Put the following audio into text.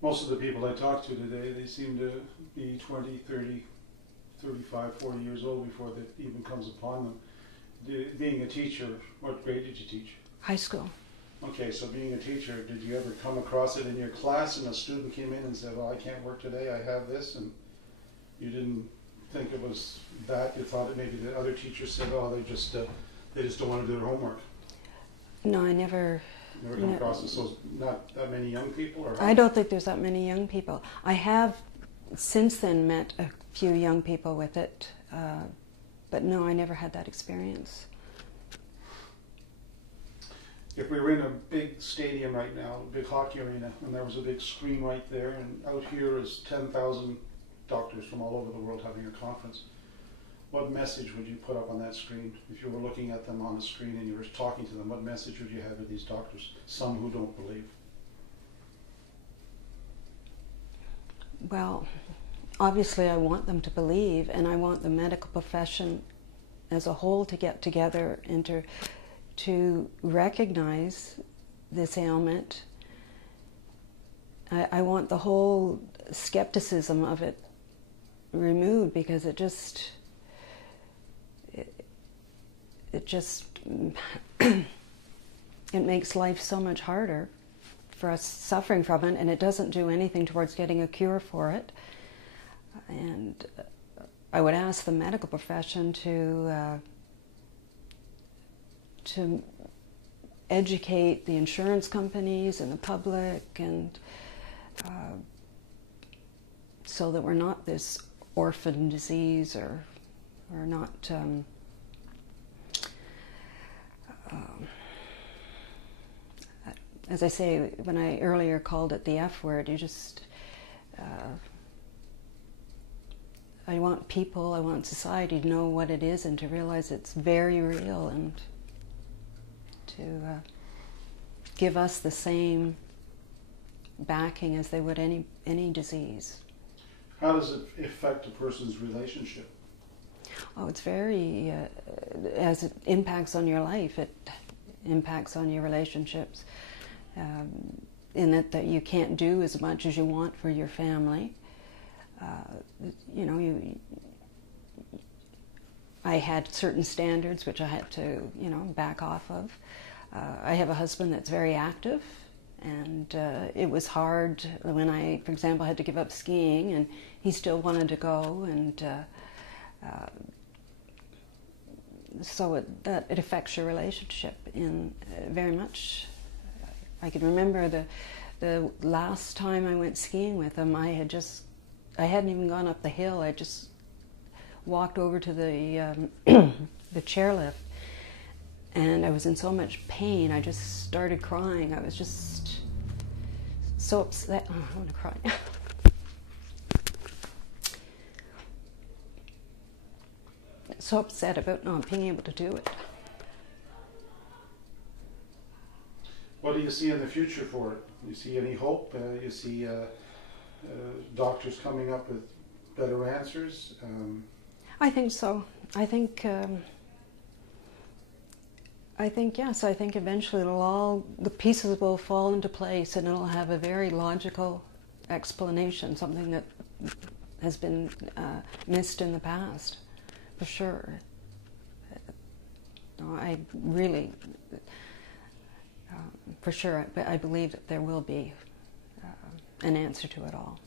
Most of the people I talk to today, they seem to be 20, 30, 35, 40 years old before that even comes upon them. Being a teacher, what grade did you teach? High school. Okay, so being a teacher, did you ever come across it in your class and a student came in and said, well, I can't work today, I have this, and you didn't think it was that? You thought that maybe the other teachers said, oh, they just don't want to do their homework? No, I never... Never come across it? So not that many young people? Or I don't think there's that many young people. I have since then met a few young people with it, but no, I never had that experience. If we were in a big stadium right now, a big hockey arena, and there was a big screen right there, and out here is 10,000 doctors from all over the world having a conference, what message would you put up on that screen? If you were looking at them on the screen and you were talking to them, what message would you have to these doctors, some who don't believe? Well, obviously I want them to believe, and I want the medical profession as a whole to get together and to recognize this ailment. I want the whole skepticism of it removed, because it just it makes life so much harder for us suffering from it, and it doesn't do anything towards getting a cure for it. And I would ask the medical profession to educate the insurance companies and the public, and so that we're not this orphan disease, or not as I say, when I earlier called it the F word, you just I want people, I want society to know what it is and to realize it's very real, and to give us the same backing as they would any disease. How does it affect a person's relationship? Oh, it's very, as it impacts on your life, it impacts on your relationships, in that you can't do as much as you want for your family. You know, I had certain standards which I had to, you know, back off of. I have a husband that's very active, and it was hard when I, for example, had to give up skiing, and he still wanted to go, and so it affects your relationship in very much. I can remember the last time I went skiing with him, I hadn't even gone up the hill. I just walked over to the the chairlift, and I was in so much pain. I just started crying. I was just so upset. Oh, I want to cry. So upset about not being able to do it. What do you see in the future for it? You see any hope? You see doctors coming up with better answers? I think so. I think yes. I think eventually the pieces will fall into place, and it'll have a very logical explanation. Something that has been missed in the past, for sure. No, I really, for sure, I believe that there will be an answer to it all.